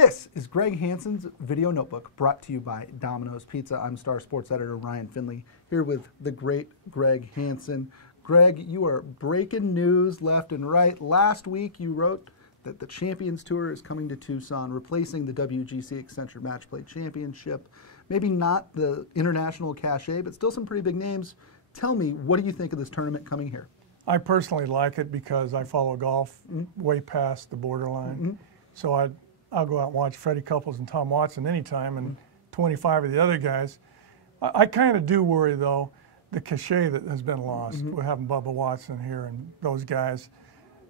This is Greg Hansen's Video Notebook, brought to you by Domino's Pizza. I'm Star Sports Editor Ryan Finley, here with the great Greg Hansen. Greg, you are breaking news left and right. Last week you wrote that the Champions Tour is coming to Tucson, replacing the WGC Accenture Match Play Championship. Maybe not the international cachet, but still some pretty big names. Tell me, what do you think of this tournament coming here? I personally like it because I follow golf way past the borderline. So I'll go out and watch Freddie Couples and Tom Watson anytime, and 25 of the other guys. I kind of do worry, though, the cachet that has been lost with having Bubba Watson here and those guys,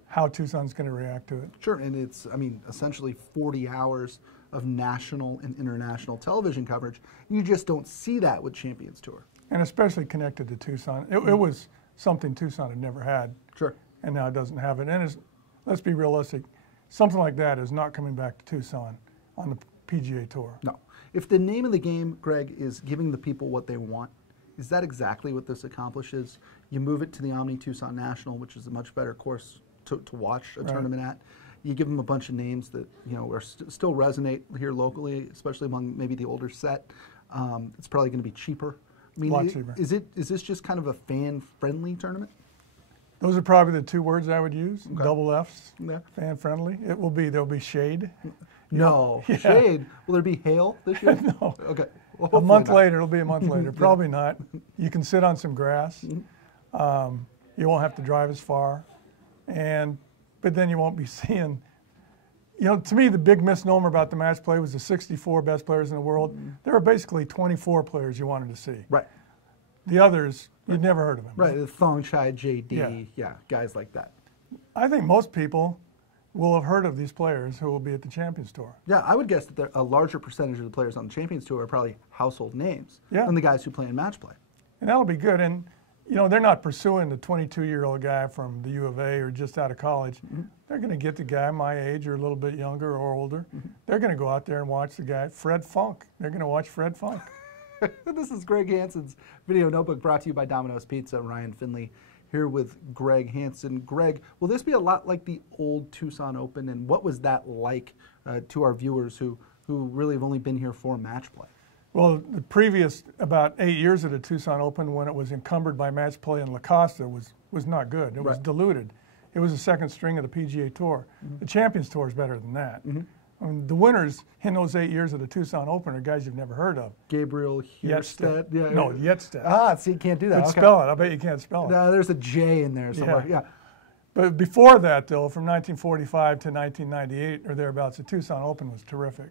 how Tucson's going to react to it. Sure, and it's, I mean, essentially 40 hours of national and international television coverage. You just don't see that with Champions Tour. And especially connected to Tucson. It was something Tucson had never had. Sure. And now it doesn't have it. And let's be realistic, something like that is not coming back to Tucson on the PGA Tour. No. If the name of the game, Greg, is giving the people what they want, is that exactly what this accomplishes? You move it to the Tucson National, which is a much better course to watch a tournament at. You give them a bunch of names that are still resonate here locally, especially among maybe the older set. It's probably going to be cheaper. I mean, a lot cheaper. Is this just kind of a fan-friendly tournament? Those are probably the two words I would use. Okay. Double F's. Yeah. Fan-friendly. There'll be shade. No. Yeah. Shade. Will there be hail this year? No. Okay. Well, A month later, it'll be a month later. Probably not. You can sit on some grass. You won't have to drive as far. But then you won't be seeing, to me, the big misnomer about the match play was the 64 best players in the world. There were basically 24 players you wanted to see. Right. The others, you'd never heard of them. Right, the Thongchai, JD, guys like that. I think most people will have heard of these players who will be at the Champions Tour. Yeah, I would guess that a larger percentage of the players on the Champions Tour are probably household names than the guys who play in match play. And that'll be good. And, they're not pursuing the 22-year-old guy from the U of A or just out of college. They're going to get the guy my age or a little bit younger or older. They're going to go out there and watch the guy, Fred Funk. They're going to watch Fred Funk. This is Greg Hansen's Video Notebook, brought to you by Domino's Pizza. Ryan Finley here with Greg Hansen. Greg, will this be a lot like the old Tucson Open, and what was that like to our viewers who really have only been here for match play? Well, the previous about 8 years of the Tucson Open, when it was encumbered by match play in La Costa, was not good. It was diluted. It was the second string of the PGA Tour. The Champions Tour is better than that. I mean, the winners in those 8 years of the Tucson Open are guys you've never heard of. Gabriel Hierstedt. No, Hierstedt. Ah, see, you can't do that. Good spell it. I bet you can't spell it. No, there's a J in there somewhere. Yeah. But before that, though, from 1945 to 1998 or thereabouts, the Tucson Open was terrific.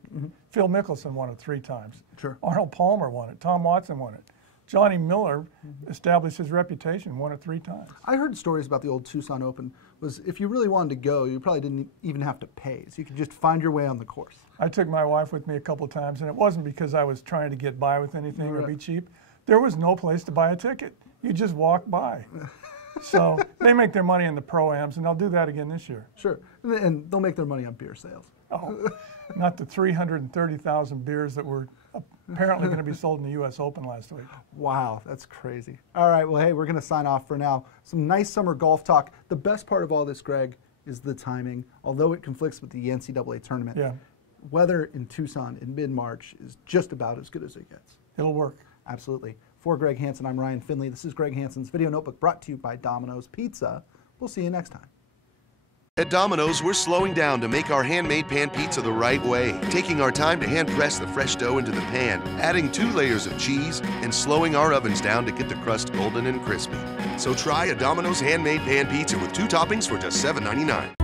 Phil Mickelson won it 3 times. Sure. Arnold Palmer won it. Tom Watson won it. Johnny Miller established his reputation, won it 3 times. I heard stories about the old Tucson Open was if you really wanted to go, you probably didn't even have to pay. So you could just find your way on the course. I took my wife with me a couple of times, and it wasn't because I was trying to get by with anything or be cheap. There was no place to buy a ticket. You just walk by. So they make their money in the Pro-Ams, and they'll do that again this year. Sure. And they'll make their money on beer sales. Oh, not the 330,000 beers that were apparently going to be sold in the U.S. Open last week. Wow, that's crazy. All right, well, hey, we're going to sign off for now. Some nice summer golf talk. The best part of all this, Greg, is the timing. Although it conflicts with the NCAA tournament, weather in Tucson in mid-March is just about as good as it gets. It'll work. Absolutely. For Greg Hansen, I'm Ryan Finley. This is Greg Hansen's Video Notebook, brought to you by Domino's Pizza. We'll see you next time. At Domino's, we're slowing down to make our handmade pan pizza the right way, taking our time to hand press the fresh dough into the pan, adding 2 layers of cheese, and slowing our ovens down to get the crust golden and crispy. So try a Domino's handmade pan pizza with 2 toppings for just $7.99.